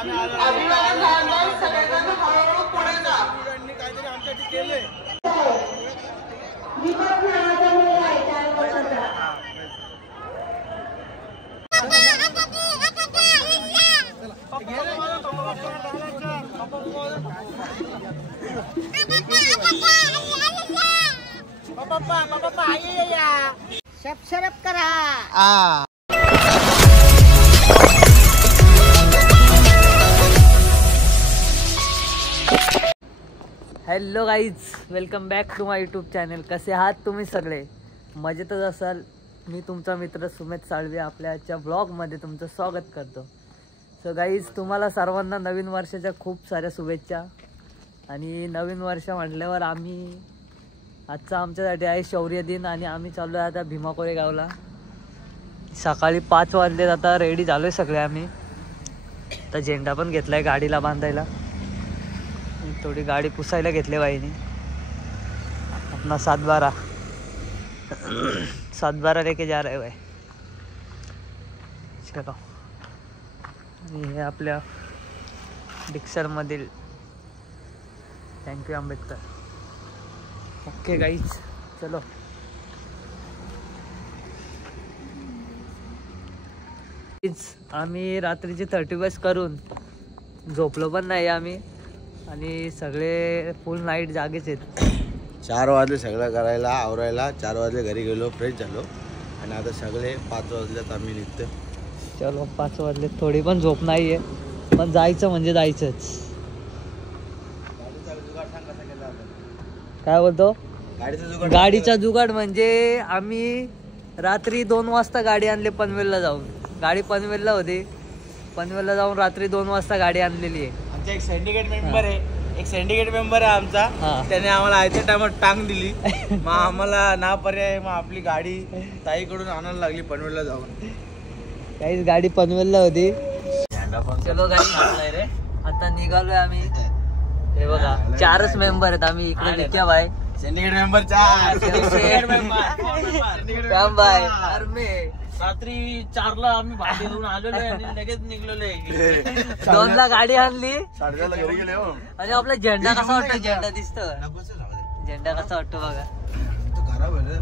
काहीतरी आमच्यासाठी केलंय. सबस्क्राइब करा. Hello guys, welcome back to my YouTube channel. कसे आहात तुम्ही सगळे? मजेतच असाल. मी तुमचा मित्र सुमित साळवे आपल्या आजच्या ब्लॉगमध्ये तुमचं स्वागत करतो. सो गाईज, तुम्हाला सर्वांना नवीन वर्षाच्या खूप साऱ्या शुभेच्छा. आणि नवीन वर्ष म्हटल्यावर आजचा आमच्यासाठी आहे शौर्य दिन आणि आम्ही चाललो आहे आता भीमाकोरे गावला. सकाळी 5 वाजले. आता रेडी झालो आहे सगळे आम्ही. आता झेंडा पण घेतला आहे गाडीला बांधायला. थोड़ी गाड़ी पुसायला घेतले बाईने. अपना 712 लेके जा रहे भाई. चलो. आणि हे आपल्या डिक्सरमधील थँक्यू आंबेडकर. ओके गाईज, चलो. आम्ही रात्रीची 31 करून झोपलो पण नाही आम्ही. आणि सगळे फुल नाईट जागेच आहेत. 4 वाजले सगळं करायला आवरायला. 4 वाजले घरी गेलो, फ्रेश झालो आणि आता सगळे 5 वाजल्यात आम्ही निघतो. चलो, 5 वाजले. थोडी पण झोप नाही आहे, पण जायचं म्हणजे जायचंच. काय बोलतो? गाडीचा जुगाड म्हणजे आम्ही रात्री 2 वाजता गाडी आणली पनवेलला जाऊन. गाडी पनवेलला होती. पनवेलला जाऊन रात्री 2 वाजता गाडी आणलेली आहे. आमचा एक सिंडिकेट मेंबर आहे आमचा. त्याने आम्हाला आयत्या टायमात टांग दिली. मग आम्हाला ना पर्याय मग आपली गाडी ताईकडून आणायला लागली पनवेलला जाऊन. काहीच गाडी पनवेलला होती. चलो गाडी रे, आता निघालोय आम्ही. हे बघा, 4च मेंबर आहेत आम्ही इकडे. निक्या भाई सिंडिकेट मेंबर 4 बाय. अरे रात्री 4ला आम्ही भाजी घेऊन आलेलो आणि लगेच निघलेलो आहे. 2ला गाडी आणली. 4:30 घरी गेले. आणि आपला झेंडा कसा वाटतो? झेंडा दिसतो. झेंडा कसा वाटतो बघा. खराब आहे.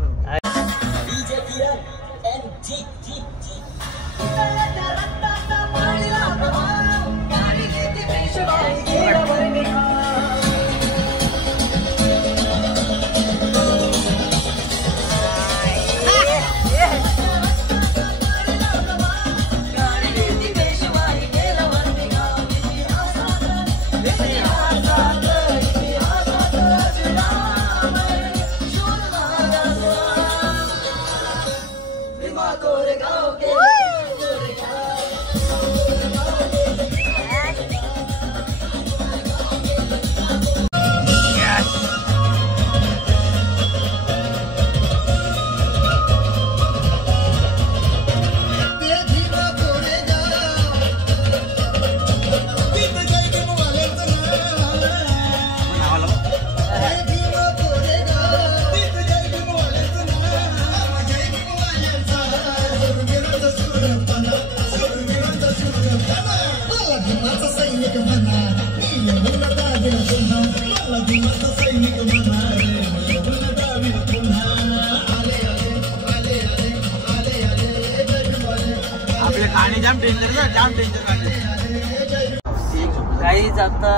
काहीच आता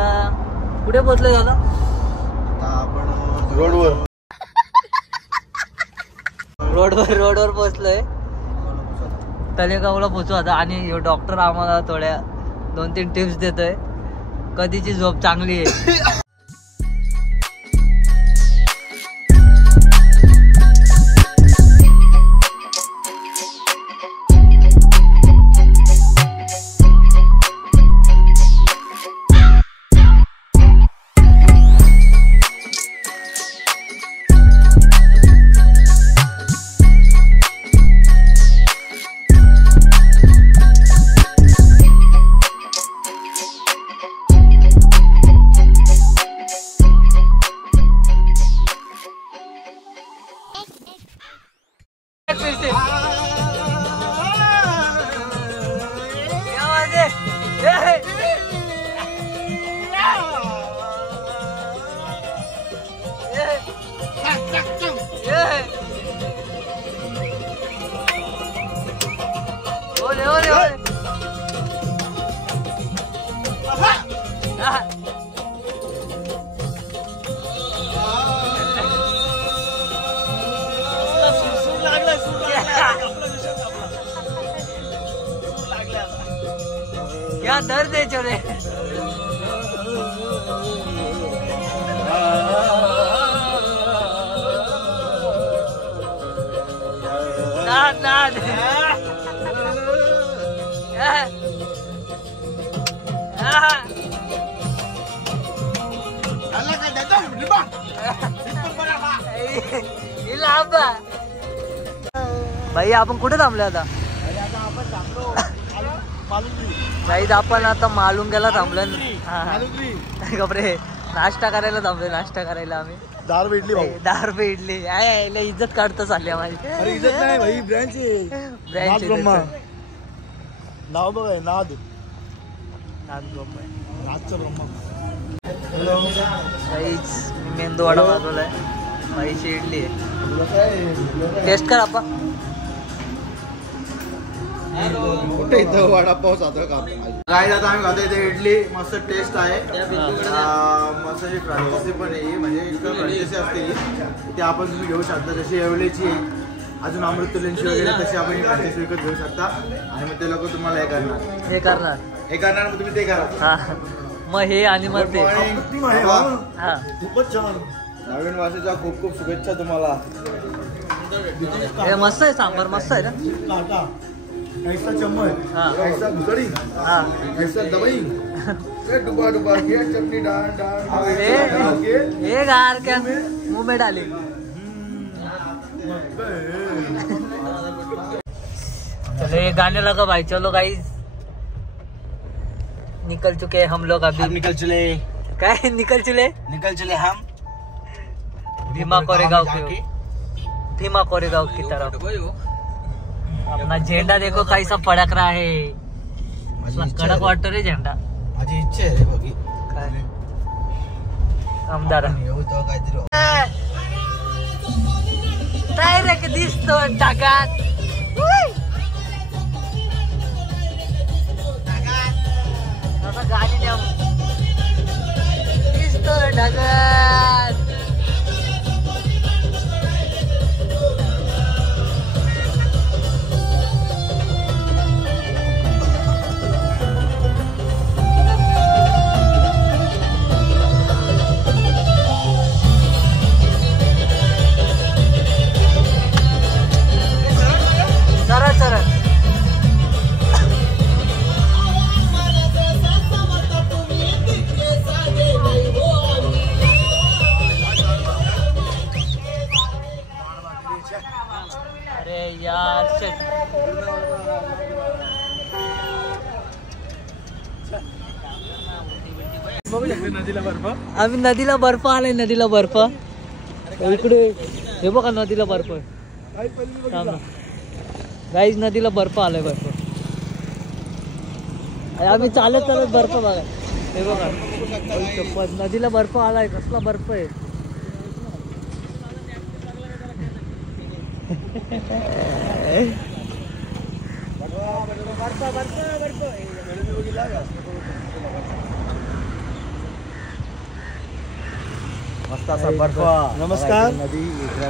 कुठे पोहोचलो झालं? आपण रोडवर पोहोचलोय. तलेगावला पोहोचू आता. आणि डॉक्टर आम्हाला थोड्या 2-3 टिप्स देतोय. कधीची झोप चांगली आहे. सूर लागला आपला विषय संपला. सूर लागला आता. क्या दर्द है चले. नाद नाद. भाई आपण कुठे थांबले आता. जाईद आपण आता मालुंग्याला थांबलो. गपरे नाश्ता करायला थांबलो. नाश्ता करायला आम्ही 10 रुपये इडली भाऊ. 10 रुपये इडली. यायला इज्जत काढतो चालली माझी. अरे इज्जत नाही भाई, ब्रँच आहे. नाद ब्रह्मा नाव बघ, नाद नादचं ब्रह्मा. काहीच मेंदू वडा मागवलाय. भाईची इडली आहे. टेस्ट कर आपा. कुठे इथं वडापाव साधं का काय. आता आम्ही खातो इथे इडली. मस्त टेस्ट आहे. मसाले फ्रांसिसी पण आहे, म्हणजे इतकं फ्रांसिसी असते ते आपण तुम्ही घेऊ शकता. जशी एवढीची आहे अजून अमृतुल्यांची वगैरे तशी आपण ही फ्रांसिसी विकत घेऊ शकता. आणि मग ते लोक तुम्हाला हे करणार मग तुम्ही ते करा. मग हे आणि मग ते. हा खूपच छान. नवीन वर्षाच्या खूप खूप शुभेच्छा तुम्हाला. हे मस्त आहे. सांबार मस्त आहे ना. ऐसा चम्मच, ऐसा घुसडी, ऐसा दवाई, डुबा डुबा के चटनी डाल डाल एक हार क्या मुंह में डाले. चलो ये गाने लगा भाई. चलो गाइस निकल चुके हैं हम लोग. अभी निकल चले. क्या है? निकल चले हम भीमा कोरेगांव की. भीमा कोरेगांव की तरफ. अपना झेंडा देखो कैसा फडक रहा है. कडक वाटतो रे झेंडा. माझी इच्छा आहे बघी काय आमदार डायरेक्ट दिसतो ढगात. आता गाडी द्या. दिसतो ढगात. सरळ अरे यार shit. आम्ही नदीला बर्फ आलाय. नदीला बर्फ इकडे हे बघा. नदीला बर्फ गाईज. नदीला बर्फ आलाय. बर्फ आम्ही चालत चालत बर्फ बघा. हे बघा नदीला बर्फ आलाय. कसला बर्फ आहे. मस्त असा बर्फ. नमस्कार.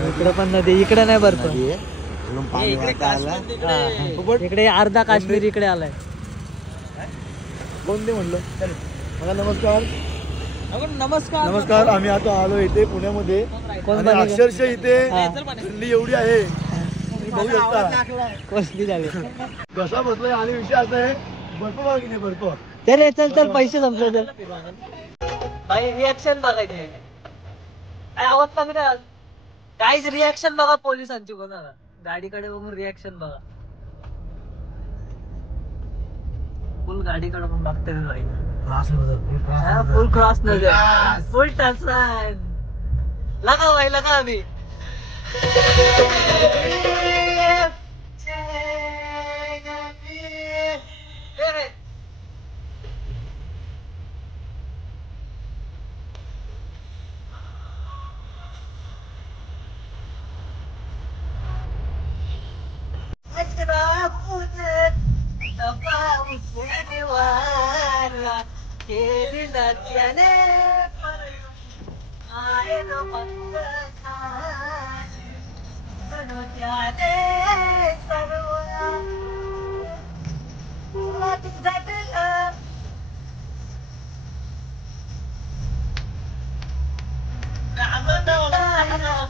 इकडे पण नदी. इकडे नाही बर्फ. इकडे अर्धा काश्मीर इकडे आलाय. कोण ते म्हणलं. मला नमस्कार. नमस्कार. नमस्कार. आम्ही आता आलो इथे पुण्यामध्ये. आणि अक्षरशः इथे थंडी एवढी आहे बघू शकता. कसली झाली. कसा बसलाय. आणि विषय असा आहे बर्फ मागितले. बर्फ चल चल चल. पैसे संपले. चल भाई रिॲक्शन बघायचे. आवाज चांगला. काहीच रिॲक्शन बघा पोलिसांची. कोणाला गाडीकडे बघून रिॲक्शन बघा. फुल गाडीकडे बघून बघते भाई. फुल क्रॉस नजर. फुल टच लगा भाई. लगा अभी. केली नसल्याने आहे तो फक्त त्याने सर्व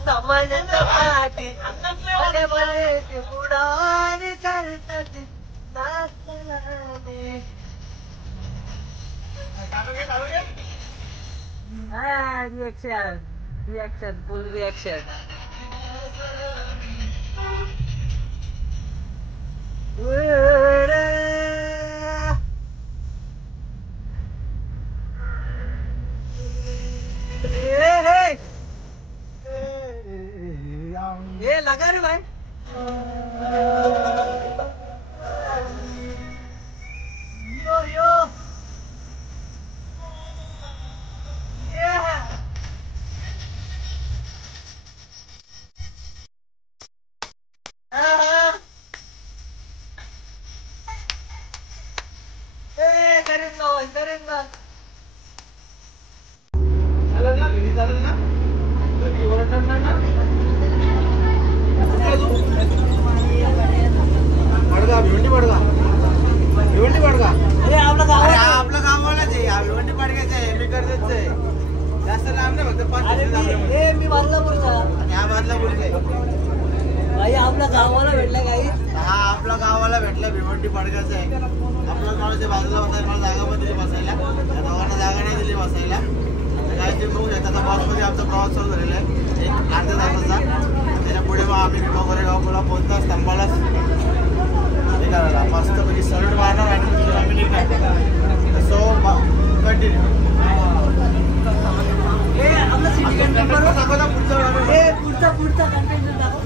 समजत पाठी बुडाने करतात रिॲक्शन फुल रिॲक्शन ये लगा रे भाई यो यो आपलं गावालाच आहे भिवंडी पाडगायचं आहे मी कर्जतच आहे जास्त लांब नाही फक्त 5 मी बदलापूरचा आणि हा बदलापूरचा आहे भाई आपल्या गावाला भेटला काही हा आपला गावाला भेटला भिवंडी पाडगायचा आहे आपल्या गावाच्या बाजूला बसायला मला जागा पण दिली बसायला त्या दोघांना जागा नाही दिली बसायला काय ते बघू शकता बसमध्ये आमचा प्रवास सुरू झालेला आहे एक अर्ध्या तासाचा त्याच्या पुढे मग आम्ही भीमा कोरेगाव पुला पोहोचता स्तंभाला हे करायला मस्तपैकी सलूट मारणार आणि आम्ही निघणार सो कंटिन्यू पुढचा कंटेंट दाखव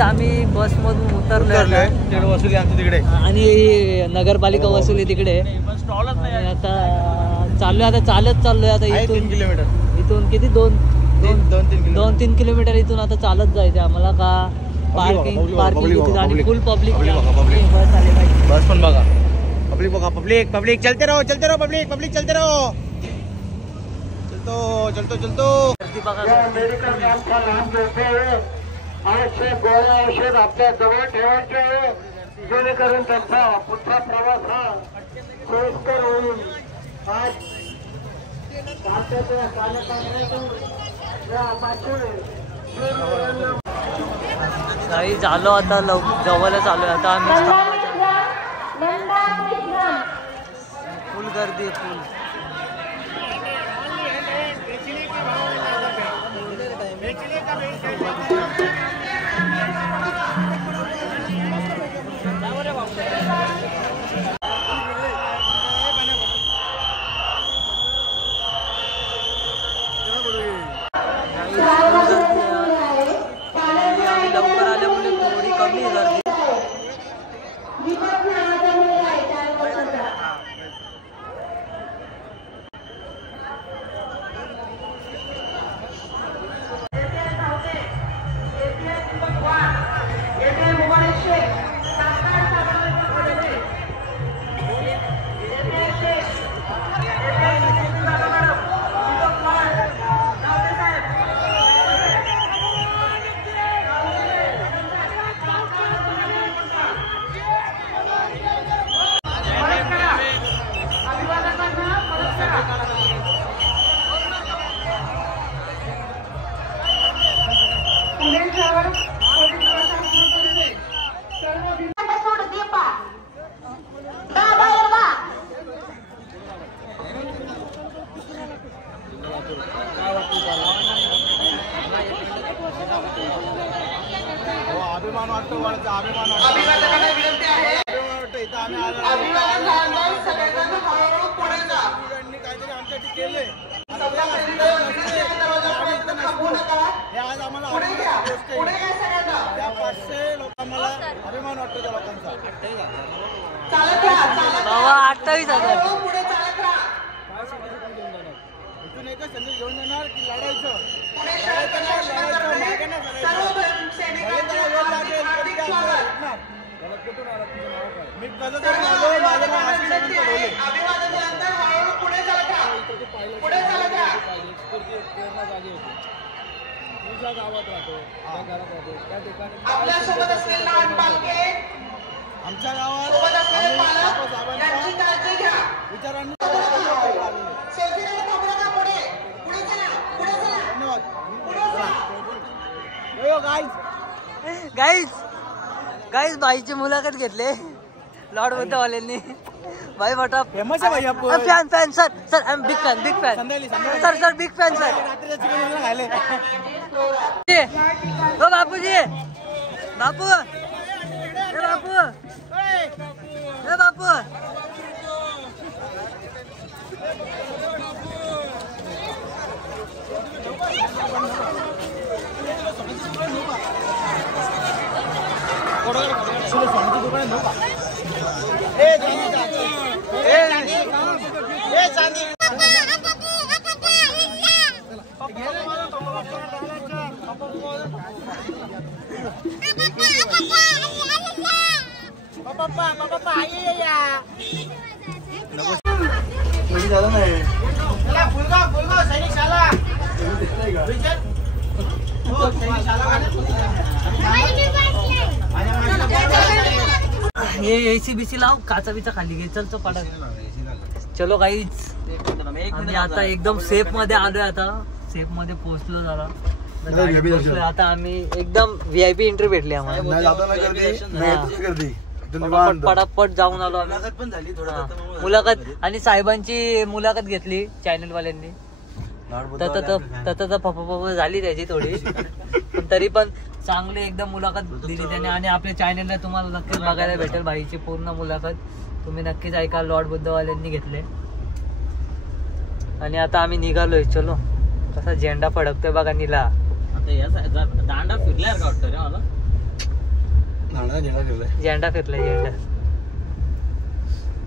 आम्ही बस मधून उतरलोय तिकडे वसुली आमची तिकडे आणि नगरपालिका वसुली तिकडे आणि आता चाललोय आता चाललोय आता इथून 3 किलोमीटर इथून किती 2-3 किलोमीटर इथून आता चालत जायचं आम्हाला का पार्किंग आणि फुल पब्लिक बस आले पाहिजे बस पण बघा पब्लिक चलते रहो पब्लिक चलते रहो चलतो आवश्यक गोळ्या औषध आपल्या जवळ ठेवायचे जेणेकरून त्यांचा पुढचा प्रवास हा सोयीस्कर होईल आज भारताच्या काही झालो आता जवळच आलोय आता आम्ही फुल गर्दी फुल लवकर आल्यामुळे थोडी कमी गर्दी अभिमान वाटतो अभिमान विनंती आहे काहीतरी आमच्यासाठी केले आज आम्हाला गोष्ट त्या 500 लोकांना अभिमान वाटतो त्या लोकांचा 28,000 इथून एकच संदेश घेऊन जाणार की लढायचं लढायचं नाही लढायचं मागे नाही करायचं भले त्याला वेळ लागेल तरी ते आपल्याला भेटणार. कुठून आला तुझं नाव काय? मी कसं तरी आलो माझं नाव आशिष सावंत ढोले. अभिवादनानंतर हळूहळू पुढे चला पुढे चला तुझ्या गावात राहतो त्या घरात राहतो त्या ठिकाणी आपल्या सोबत असलेले लहान बालके आमच्या गावात सोबत असलेले पालक त्यांची काळजी घ्या. विचारांनी सेल्फी थांबू नका पुढे पुढे चला धन्यवाद. पुढे चला. गाईज भाईची मुलाखत घेतले लॉर्ड बुद्धवाल्यांनी. भाई मोठा फेमस आहे भाई आपण. Fan sir I am big fan sir big fan sir. रात्रीचं चिकन खायले हो बापूजी बापू हे बापू हे बापू सैनिक शाला हे एसी बीसी लाव काचा बिचा खाली घे चल पाडा. चलो गाईज आम्ही आता एकदम सेफ मध्ये आलोय. आता सेफ मध्ये पोहोचलो जरा आता आम्ही एकदम VIP एंट्री भेटली आम्हाला. पटापट जाऊन आलो आम्ही. मुलाखत आणि साहेबांची मुलाखत घेतली चॅनल वाल्यांनी. पप्पा झाली त्याची थोडी पण तरी पण चांगली एकदम मुलाखत दिली त्याने. आणि आपल्या चॅनलला तुम्हाला नक्कीच बघायला भेटेल भाईची पूर्ण मुलाखत. तुम्ही नक्कीच ऐका. लॉर्ड बुद्धवाल्यांनी घेतले. आणि आता आम्ही निघालोय. चलो कसा झेंडा फडकतोय बघा नीला. दांडा फिरल्यावर का वाटतं रे मला. झेंडा फिरलाय झेंडा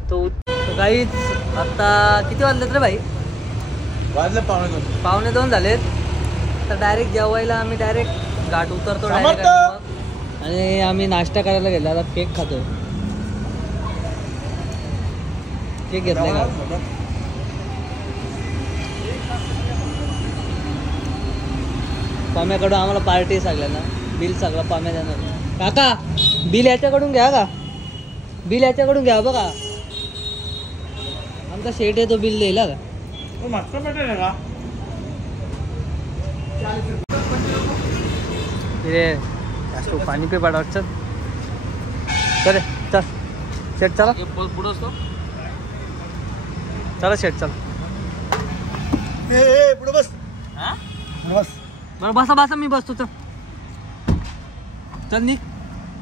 तो गाईच. आता किती वाजलेत रे भाई? वाजले 1:15 झालेत. तर डायरेक्ट जेवायला आम्ही डायरेक्ट घाट उतरतो डायरेक्ट. आणि आम्ही नाश्ता करायला गेलो. आता केक खातोय. केक घेतलाय का? पाम्याकडून आम्हाला पार्टी सगळ्यांना. बिल सगळं पाम्या देणार. काका बिल याच्याकडून घ्या का? बिल याच्याकडून घ्या बघा. आमचा शेट आहे तो बिल द्यायला का? पाणी पे पडा. चल चल शेट चला पुढं असतो. चला शेट चला. पुढे बस बस बरं बसा मी बसतो. चल चल निघ.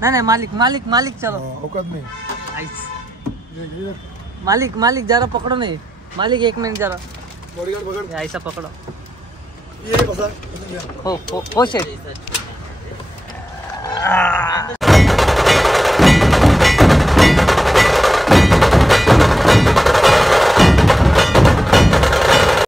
नाही मालिक चलो. मालिक जरा पकडो नाही. मालिक 1 मिनिट जरा ऐसा पकडो. हो शेट.